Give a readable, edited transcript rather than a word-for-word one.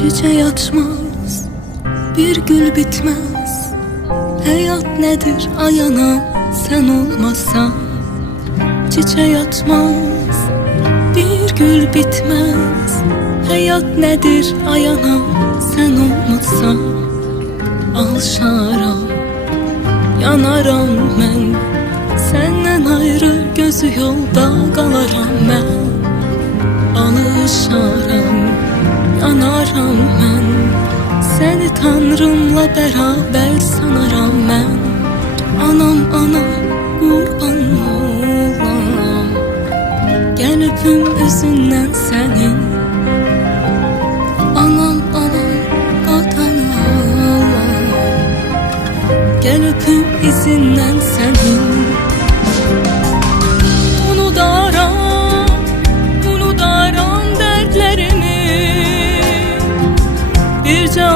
Çiçeği açmaz, bir gül bitmez. Hayat nedir ayana sen olmazsan? Çiçeği açmaz, bir gül bitmez. Hayat nedir ayana sen olmazsan? Alışaram, yanaram mən. Senden ayrı gözü yolda qalaram mən. Alışaram, yanaram mən. Seni Tanrımla beraber sanaram mən. Anam, anam, qurban olam. Gəl öpüm üzündən sənin. Anam, anam, qatan olam. Gəl öpüm izindən sənin. Unudaram dərdlərimi. Bircə